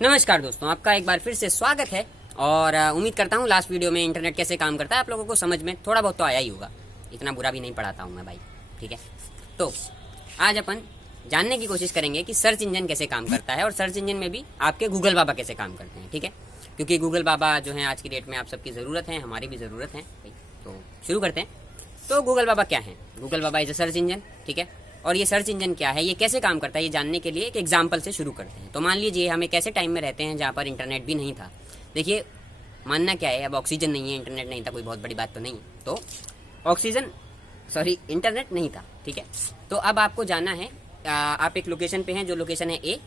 नमस्कार दोस्तों, आपका एक बार फिर से स्वागत है। और उम्मीद करता हूँ लास्ट वीडियो में इंटरनेट कैसे काम करता है आप लोगों को समझ में थोड़ा बहुत तो आया ही होगा। इतना बुरा भी नहीं पढ़ाता हूँ मैं भाई, ठीक है। तो आज अपन जानने की कोशिश करेंगे कि सर्च इंजन कैसे काम करता है और सर्च इंजन में भी आपके गूगल बाबा कैसे काम करते हैं, ठीक है। क्योंकि गूगल बाबा जो है आज की डेट में आप सबकी ज़रूरत है, हमारी भी ज़रूरत है भाई। तो शुरू करते हैं। तो गूगल बाबा क्या है? Google Baba is a search engine, ठीक है। और ये सर्च इंजन क्या है, ये कैसे काम करता है, ये जानने के लिए एक एग्जाम्पल से शुरू करते हैं। तो मान लीजिए हम एक ऐसे टाइम में रहते हैं जहाँ पर इंटरनेट भी नहीं था। देखिए, मानना क्या है, अब ऑक्सीजन नहीं है, इंटरनेट नहीं था, कोई बहुत बड़ी बात तो नहीं। तो इंटरनेट नहीं था, ठीक है। तो अब आपको जाना है, आप एक लोकेशन पे हैं, जो लोकेशन है ए,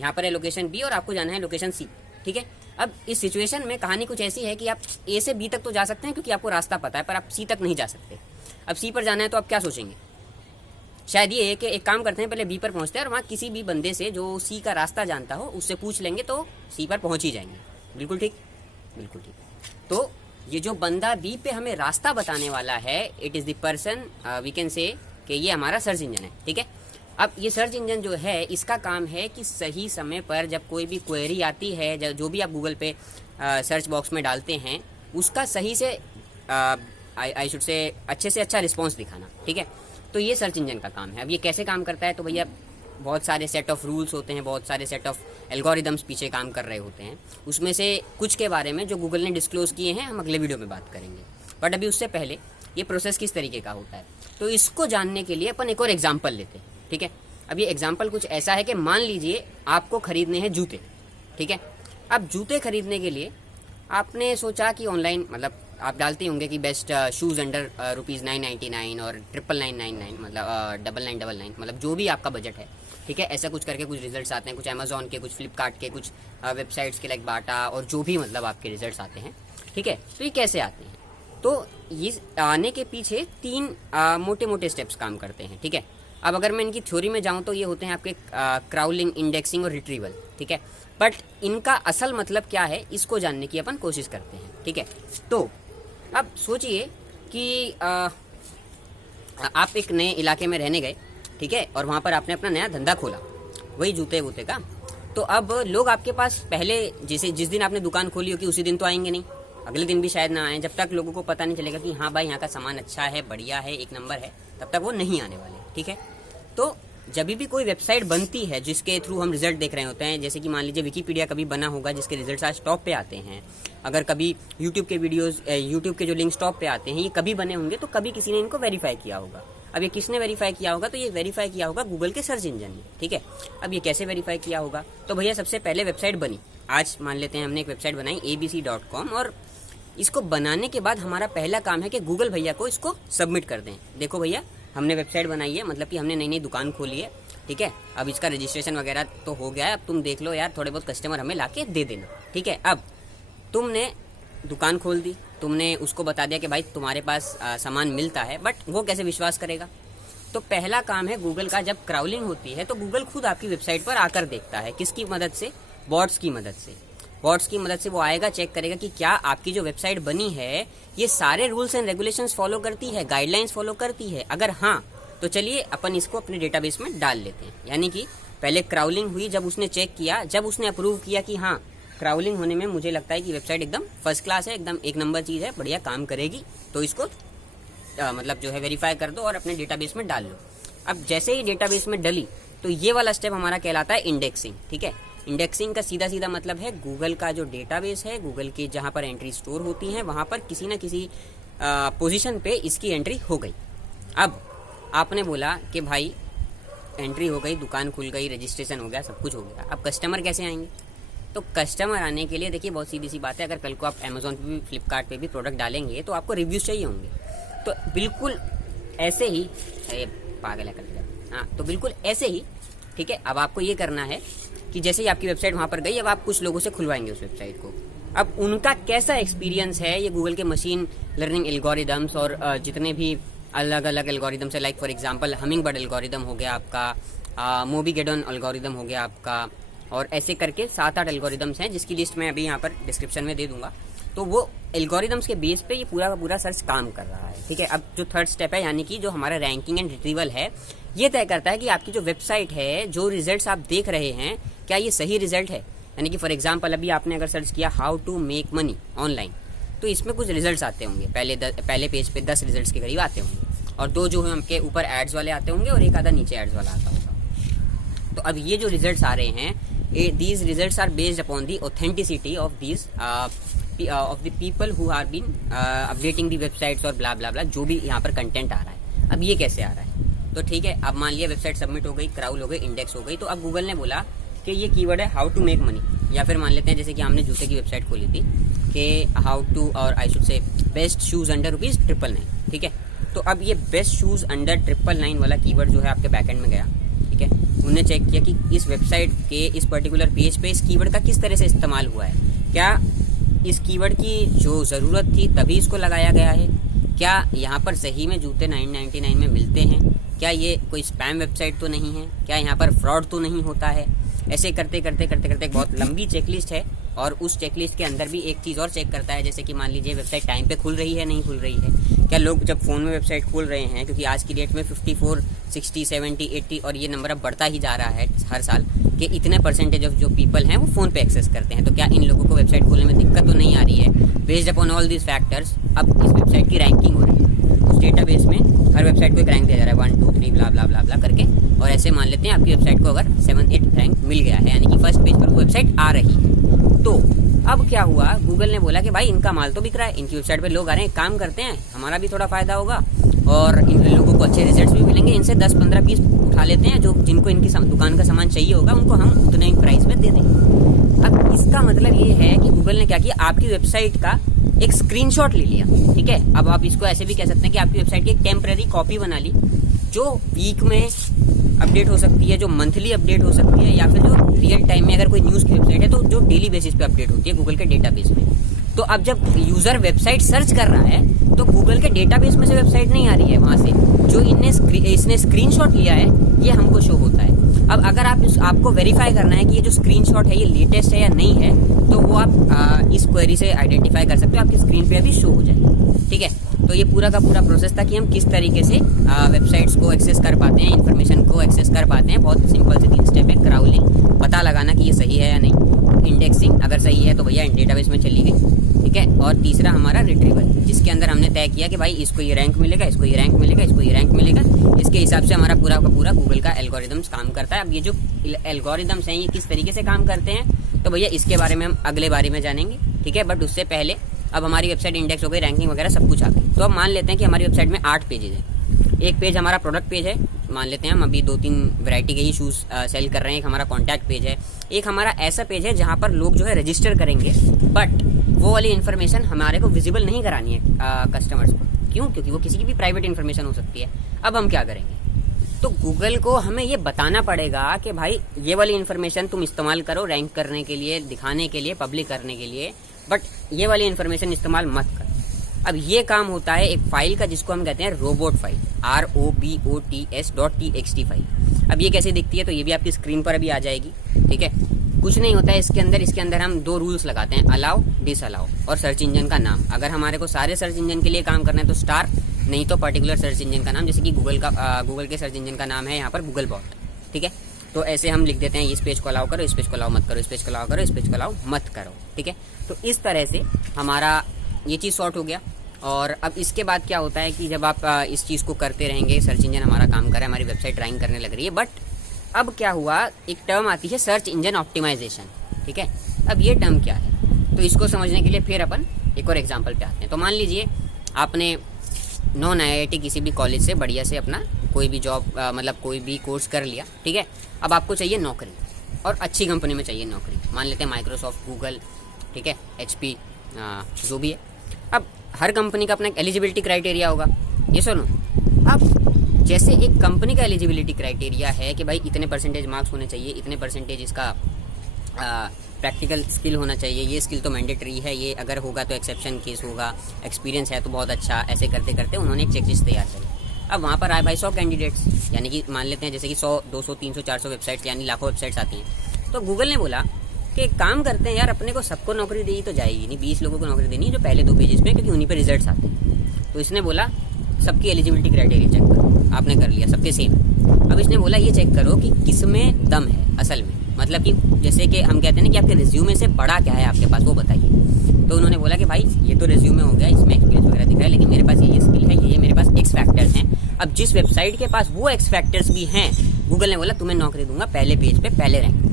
यहाँ पर है लोकेशन बी, और आपको जाना है लोकेशन सी, ठीक है। अब इस सिचुएशन में कहानी कुछ ऐसी है कि आप ए से बी तक तो जा सकते हैं क्योंकि आपको रास्ता पता है, पर आप सी तक नहीं जा सकते। अब सी पर जाना है तो आप क्या सोचेंगे? शायद ये है कि एक काम करते हैं, पहले बी पर पहुंचते हैं और वहाँ किसी भी बंदे से जो सी का रास्ता जानता हो उससे पूछ लेंगे तो सी पर पहुंच ही जाएंगे। बिल्कुल ठीक, बिल्कुल ठीक। तो ये जो बंदा बी पे हमें रास्ता बताने वाला है, it is the person, we can say कि ये हमारा सर्च इंजन है, ठीक है। अब ये सर्च इंजन जो है, इसका काम है कि सही समय पर जब कोई भी क्वेरी आती है, जो भी आप गूगल पे सर्च बॉक्स में डालते हैं, उसका सही से आई शुड से अच्छे से अच्छा रिस्पॉन्स दिखाना, ठीक है। तो ये सर्च इंजन का काम है। अब ये कैसे काम करता है? तो भैया बहुत सारे सेट ऑफ रूल्स होते हैं, बहुत सारे सेट ऑफ एल्गोरिदम्स पीछे काम कर रहे होते हैं। उसमें से कुछ के बारे में जो गूगल ने डिस्क्लोज़ किए हैं हम अगले वीडियो में बात करेंगे। बट अभी उससे पहले ये प्रोसेस किस तरीके का होता है, तो इसको जानने के लिए अपन एक और एग्जाम्पल लेते हैं, ठीक है। अब ये एग्जाम्पल कुछ ऐसा है कि मान लीजिए आपको खरीदने हैं जूते, ठीक है। अब जूते खरीदने के लिए आपने सोचा कि ऑनलाइन, मतलब आप डालते होंगे कि बेस्ट शूज़ अंडर ₹999 और 999, मतलब 9999, मतलब जो भी आपका बजट है, ठीक है। ऐसा कुछ करके कुछ रिजल्ट्स आते हैं, कुछ अमेजोन के, कुछ फ्लिपकार्ट के, कुछ वेबसाइट्स के लाइक बाटा, और जो भी मतलब आपके रिजल्ट्स आते हैं, ठीक है। तो ये कैसे आते हैं? तो ये आने के पीछे तीन मोटे मोटे स्टेप्स काम करते हैं, ठीक है। अब अगर मैं इनकी थ्योरी में जाऊँ तो ये होते हैं आपके क्राउलिंग, इंडेक्सिंग और रिट्रीवल, ठीक है। बट इनका असल मतलब क्या है, इसको जानने की अपन कोशिश करते हैं, ठीक है। तो अब सोचिए कि आप एक नए इलाके में रहने गए, ठीक है, और वहाँ पर आपने अपना नया धंधा खोला, वही जूते वूते का। तो अब लोग आपके पास पहले जिस दिन आपने दुकान खोली होगी उसी दिन तो आएंगे नहीं, अगले दिन भी शायद ना आए। जब तक लोगों को पता नहीं चलेगा कि हाँ भाई यहाँ का सामान अच्छा है, बढ़िया है, एक नंबर है, तब तक वो नहीं आने वाले, ठीक है। तो जब भी कोई वेबसाइट बनती है जिसके थ्रू हम रिजल्ट देख रहे होते हैं, जैसे कि मान लीजिए विकीपीडिया कभी बना होगा जिसके रिजल्ट्स आज टॉप पे आते हैं, अगर कभी यूट्यूब के वीडियोस, यूट्यूब के जो लिंक्स टॉप पे आते हैं, ये कभी बने होंगे तो कभी किसी ने इनको वेरीफाई किया होगा। अब ये किसने वेरीफाई किया होगा? तो ये वेरीफाई किया होगा गूगल के सर्च इंजन ने, ठीक है। अब ये कैसे वेरीफाई किया होगा? तो भैया सबसे पहले वेबसाइट बनी, आज मान लेते हैं हमने एक वेबसाइट बनाई abc.com, और इसको बनाने के बाद हमारा पहला काम है कि गूगल भैया को इसको सबमिट कर दें। देखो भैया, हमने वेबसाइट बनाई है, मतलब कि हमने नई नई दुकान खोली है, ठीक है। अब इसका रजिस्ट्रेशन वगैरह तो हो गया है, अब तुम देख लो यार, थोड़े बहुत कस्टमर हमें लाके दे देना, ठीक है। अब तुमने दुकान खोल दी, तुमने उसको बता दिया कि भाई तुम्हारे पास सामान मिलता है, बट वो कैसे विश्वास करेगा? तो पहला काम है गूगल का, जब क्राउलिंग होती है तो गूगल खुद आपकी वेबसाइट पर आकर देखता है, किसकी मदद से? बॉट्स की मदद से। बॉट्स की मदद से वो आएगा, चेक करेगा कि क्या आपकी जो वेबसाइट बनी है ये सारे रूल्स एंड रेगुलेशंस फॉलो करती है, गाइडलाइंस फॉलो करती है। अगर हाँ, तो चलिए अपन इसको अपने डेटाबेस में डाल लेते हैं। यानी कि पहले क्राउलिंग हुई, जब उसने चेक किया, जब उसने अप्रूव किया कि हाँ क्राउलिंग होने में मुझे लगता है कि वेबसाइट एकदम फर्स्ट क्लास है, एकदम एक नंबर चीज़ है, बढ़िया काम करेगी, तो इसको मतलब जो है वेरीफाई कर दो और अपने डेटाबेस में डाल लो। अब जैसे ही डेटाबेस में डली तो ये वाला स्टेप हमारा कहलाता है इंडेक्सिंग, ठीक है। इंडेक्सिंग का सीधा सीधा मतलब है गूगल का जो डेटाबेस है, गूगल की जहाँ पर एंट्री स्टोर होती हैं, वहाँ पर किसी न किसी पोजीशन पे इसकी एंट्री हो गई। अब आपने बोला कि भाई एंट्री हो गई, दुकान खुल गई, रजिस्ट्रेशन हो गया, सब कुछ हो गया, अब कस्टमर कैसे आएंगे? तो कस्टमर आने के लिए देखिए बहुत सीधी सी बात है, अगर कल को आप अमेजोन पे भी, फ्लिपकार्ट पे भी प्रोडक्ट डालेंगे तो आपको रिव्यूज़ चाहिए होंगे। तो बिल्कुल ऐसे ही, पागल है कर, हाँ, तो बिल्कुल ऐसे ही, ठीक है। अब आपको ये करना है कि जैसे ही आपकी वेबसाइट वहाँ पर गई, अब आप कुछ लोगों से खुलवाएंगे उस वेबसाइट को। अब उनका कैसा एक्सपीरियंस है, ये गूगल के मशीन लर्निंग एल्गोरिदम्स और जितने भी अलग अलग एल्गोरिदम्स है, like for example humming bird algorithm हो गया आपका, मोबीगेडन एल्गोरिदम हो गया आपका, और ऐसे करके 7-8 एल्गोरिदम्स हैं जिसकी लिस्ट मैं अभी यहाँ पर डिस्क्रिप्शन में दे दूंगा। तो वो एल्गोरिदम्स के बेस पे ये पूरा का पूरा सर्च काम कर रहा है, ठीक है। अब जो थर्ड स्टेप है, यानी कि जो हमारा रैंकिंग एंड रिट्रीवल है, ये तय करता है कि आपकी जो वेबसाइट है, जो रिजल्ट्स आप देख रहे हैं, क्या ये सही रिजल्ट है, यानी कि फॉर एग्जांपल अभी आपने अगर सर्च किया how to make money online, तो इसमें कुछ रिजल्ट्स आते होंगे, पहले पेज पे 10 रिजल्ट्स के करीब आते होंगे, और 2 जो है उनके ऊपर एड्स वाले आते होंगे और एक आधा नीचे एड्स वाला आता होगा। तो अब ये जो रिजल्ट्स आ रहे हैं, these results are based upon the authenticity of these of the people who are been updating the websites और ब्ला ब्ला ब्ला, जो भी यहाँ पर कंटेंट आ रहा है। अब ये कैसे आ रहा है, तो ठीक है, अब मान लिया वेबसाइट सबमिट हो गई, क्राउल हो गई, इंडेक्स हो गई, तो अब गूगल ने बोला कि ये कीवर्ड है हाउ टू मेक मनी, या फिर मान लेते हैं जैसे कि हमने जूते की वेबसाइट खोली थी कि हाउ टू, और I should say best shoes under ₹999, ठीक है। तो अब ये बेस्ट शूज अंडर 999 वाला कीवर्ड जो है आपके बैकएंड में गया, ठीक है। उन्होंने चेक किया कि इस वेबसाइट के इस पर्टिकुलर पेज पे इस कीवर्ड का किस तरह से इस्तेमाल हुआ है, क्या इस कीवर्ड की जो ज़रूरत थी तभी इसको लगाया गया है, क्या यहाँ पर सही में जूते 999 में मिलते हैं, क्या ये कोई स्पैम वेबसाइट तो नहीं है, क्या यहाँ पर फ्रॉड तो नहीं होता है। ऐसे करते करते करते करते एक बहुत लंबी चेकलिस्ट है, और उस चेकलिस्ट के अंदर भी एक चीज़ और चेक करता है, जैसे कि मान लीजिए वेबसाइट टाइम पे खुल रही है नहीं खुल रही है, क्या लोग जब फ़ोन में वेबसाइट खोल रहे हैं, क्योंकि आज की डेट में 54, 60, 70, 80 और ये नंबर अब बढ़ता ही जा रहा है हर साल, कि इतने परसेंटेज ऑफ जो पीपल हैं वो फ़ोन पे एक्सेस करते हैं, तो क्या इन लोगों को वेबसाइट खोलने में दिक्कत तो नहीं आ रही है। Based upon all these factors अब इस वेबसाइट की रैंकिंग हो रही है, उस डेटाबेस में हर वेबसाइट को एक रैंक दिया जा रहा है 1, 2, 3 ब्ला ब्ला ब्ला ब्ला करके, और ऐसे मान लेते हैं आपकी वेबसाइट को अगर 7, 8 रैंक मिल गया है, यानी कि फर्स्ट पेज पर वो वेबसाइट आ रही है। तो अब क्या हुआ, गूगल ने बोला कि भाई इनका माल तो बिक रहा है, इनकी वेबसाइट पे लोग आ रहे हैं, काम करते हैं, हमारा भी थोड़ा फायदा होगा और इन लोगों को अच्छे रिजल्ट्स भी मिलेंगे, इनसे 10-15 पीस उठा लेते हैं, जो जिनको इनकी दुकान का सामान चाहिए होगा उनको हम उतने ही प्राइस में दे देंगे। अब इसका मतलब ये है कि गूगल ने क्या किया, आपकी वेबसाइट का एक स्क्रीनशॉट ले लिया, ठीक है। अब आप इसको ऐसे भी कह सकते हैं कि आपकी वेबसाइट की एक टेम्पररी कॉपी बना ली, जो वीक में अपडेट हो सकती है, जो मंथली अपडेट हो सकती है, या फिर जो रियल टाइम में अगर कोई न्यूज़ की वेबसाइट है तो जो डेली बेसिस पे अपडेट होती है गूगल के डेटाबेस में। तो अब जब यूजर वेबसाइट सर्च कर रहा है तो गूगल के डेटाबेस में से वेबसाइट नहीं आ रही है, वहां से जो इसने स्क्रीनशॉट लिया है ये हमको शो होता है। अब अगर आपको वेरीफाई करना है कि ये जो स्क्रीनशॉट है ये लेटेस्ट है या नहीं है, तो वो आप इस क्वेरी से आइडेंटिफाई कर सकते हो, आपकी स्क्रीन पे अभी शो हो जाएगी, ठीक है। तो ये पूरा का पूरा प्रोसेस था कि हम किस तरीके से वेबसाइट्स को एक्सेस कर पाते हैं, इन्फॉर्मेशन को एक्सेस कर पाते हैं। बहुत सिंपल से 3 स्टेप है, क्राउलिंग, पता लगाना कि ये सही है या नहीं, इंडेक्सिंग, अगर सही है तो भैया डेटाबेस में चली गई, ठीक है, और तीसरा हमारा रिट्रीवल, जिसके अंदर हमने तय किया कि भाई इसको ये रैंक मिलेगा, इसको ये रैंक मिलेगा, इसको ये रैंक मिलेगा। इसके हिसाब से हमारा पूरा का पूरा गूगल का एल्गोरिदम्स काम करता है। अब ये जो एल्गोरिदम्स हैं ये किस तरीके से काम करते हैं तो भैया इसके बारे में हम अगले बारे में जानेंगे, ठीक है। बट उससे पहले अब हमारी वेबसाइट इंडेक्स हो गई, रैंकिंग वगैरह सब कुछ आ गई। तो अब मान लेते हैं कि हमारी वेबसाइट में 8 पेजेज हैं। एक पेज हमारा प्रोडक्ट पेज है, मान लेते हैं हम अभी 2-3 वैरायटी के ही शूज़ सेल कर रहे हैं। एक हमारा कॉन्टैक्ट पेज है, एक हमारा ऐसा पेज है जहाँ पर लोग जो है रजिस्टर करेंगे, बट वो वाली इन्फॉर्मेशन हमारे को विजिबल नहीं करानी है कस्टमर्स को। क्यों? क्योंकि वो किसी की भी प्राइवेट इन्फॉर्मेशन हो सकती है। अब हम क्या करेंगे, तो गूगल को हमें ये बताना पड़ेगा कि भाई ये वाली इन्फॉर्मेशन तुम इस्तेमाल करो रैंक करने के लिए, दिखाने के लिए, पब्लिक करने के लिए, बट ये वाली इन्फॉर्मेशन इस्तेमाल मत करो। अब ये काम होता है एक फाइल का जिसको हम कहते हैं रोबोट फाइल, ROBOTS.txt फाइल। अब ये कैसे दिखती है तो ये भी आपकी स्क्रीन पर अभी आ जाएगी, ठीक है। कुछ नहीं होता है इसके अंदर हम 2 रूल्स लगाते हैं, अलाउ, डिसअलाउ, और सर्च इंजन का नाम। अगर हमारे को सारे सर्च इंजन के लिए काम करना है तो स्टार, नहीं तो पर्टिकुलर सर्च इंजन का नाम, जैसे कि गूगल के सर्च इंजन का नाम है यहाँ पर गूगल बॉट, ठीक है। तो ऐसे हम लिख देते हैं इस पेज को अलाउ करो, इस पेज को अलाउ मत करो, इस पेज को अलाउ करो, इस पेज को अलाउ मत करो, ठीक है। तो इस तरह से हमारा ये चीज़ सॉर्ट हो गया। और अब इसके बाद क्या होता है कि जब आप इस चीज़ को करते रहेंगे, सर्च इंजन हमारा काम कर रहा है, हमारी वेबसाइट रैंक करने लग रही है। बट अब क्या हुआ, एक टर्म आती है सर्च इंजन ऑप्टिमाइजेशन, ठीक है। अब ये टर्म क्या है तो इसको समझने के लिए फिर अपन एक और एग्जांपल पे आते हैं। तो मान लीजिए आपने नॉन IIT किसी भी कॉलेज से बढ़िया से अपना कोई भी जॉब मतलब कोई भी कोर्स कर लिया, ठीक है। अब आपको चाहिए नौकरी और अच्छी कंपनी में चाहिए नौकरी, मान लेते हैं माइक्रोसॉफ्ट, गूगल, ठीक है, HP, जो भी है। अब हर कंपनी का अपना एक एलिजिबिलिटी क्राइटेरिया होगा, ये सुनो। अब जैसे एक कंपनी का एलिजिबिलिटी क्राइटेरिया है कि भाई इतने परसेंटेज मार्क्स होने चाहिए, इतने परसेंटेज इसका प्रैक्टिकल स्किल होना चाहिए, ये स्किल तो मैंडेटरी है, ये अगर होगा तो एक्सेप्शन केस होगा, एक्सपीरियंस है तो बहुत अच्छा, ऐसे करते करते उन्होंने एक चेकलिस्ट तैयार करी। अब वहाँ पर आए भाई 100 कैंडिडेट्स, यानी कि मान लेते हैं जैसे कि 100, 200, 300, 400 वेबसाइट्स, यानी लाखों वेबसाइट्स आती हैं। तो गूगल ने बोला कि एक काम करते हैं यार, अपने को सबको नौकरी दी तो जाएगी नहीं, 20 लोगों को नौकरी देनी है जो पहले 2 पेजेस पे, क्योंकि उन्हीं पे रिजल्ट्स आते हैं। तो इसने बोला सबकी एलिजिबिलिटी क्राइटेरिया चेक करो, आपने कर लिया, सबके सेम। अब इसने बोला ये चेक करो कि किस में दम है असल में, मतलब कि जैसे कि हम कहते हैं ना कि आपके रिज्यूमे से बड़ा क्या है आपके पास, वो बताइए। तो उन्होंने बोला कि भाई ये तो रिज्यूमे हो गया, इसमें एक्सपीरियंस वगैरह दिख रहा है, लेकिन मेरे पास ये स्किल है, ये मेरे पास एक्स फैक्टर्स हैं। अब जिस वेबसाइट के पास वो एक्स फैक्टर्स भी हैं, गूगल ने बोला तुम्हें नौकरी दूंगा पहले पेज पे, पहले रैंक।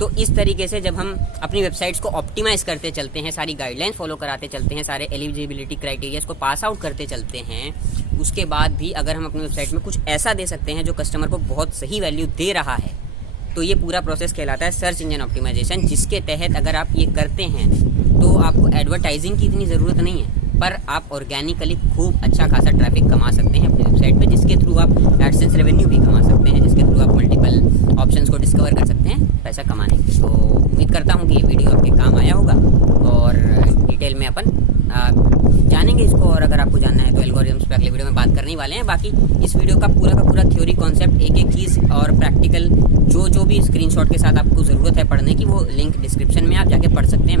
तो इस तरीके से जब हम अपनी वेबसाइट्स को ऑप्टिमाइज करते चलते हैं, सारी गाइडलाइंस फॉलो कराते चलते हैं, सारे एलिजिबिलिटी क्राइटेरियाज को पास आउट करते चलते हैं, उसके बाद भी अगर हम अपनी वेबसाइट में कुछ ऐसा दे सकते हैं जो कस्टमर को बहुत सही वैल्यू दे रहा है, तो ये पूरा प्रोसेस कहलाता है सर्च इंजन ऑप्टिमाइजेशन, जिसके तहत अगर आप ये करते हैं तो आपको एडवर्टाइजिंग की इतनी ज़रूरत नहीं है, पर आप ऑर्गेनिकली खूब अच्छा खासा ट्रैफिक कमा सकते हैं अपनी वेबसाइट पे, जिसके थ्रू आप एडसेंस रेवेन्यू भी कमा सकते हैं, जिसके थ्रू आप मल्टीपल ऑप्शंस को डिस्कवर कर सकते हैं पैसा कमाने के। तो उम्मीद करता हूँ कि ये वीडियो आपके काम आया होगा और डिटेल में अपन जानेंगे इसको, और अगर आपको जानना है तो एल्गोरिथम्स पे अगले वीडियो में बात करने वाले हैं। बाकी इस वीडियो का पूरा थ्योरी कॉन्सेप्ट, एक एक चीज़ और प्रैक्टिकल जो भी स्क्रीनशॉट के साथ आपको ज़रूरत है पढ़ने की, वो लिंक डिस्क्रिप्शन में आप जाके पढ़ सकते हैं।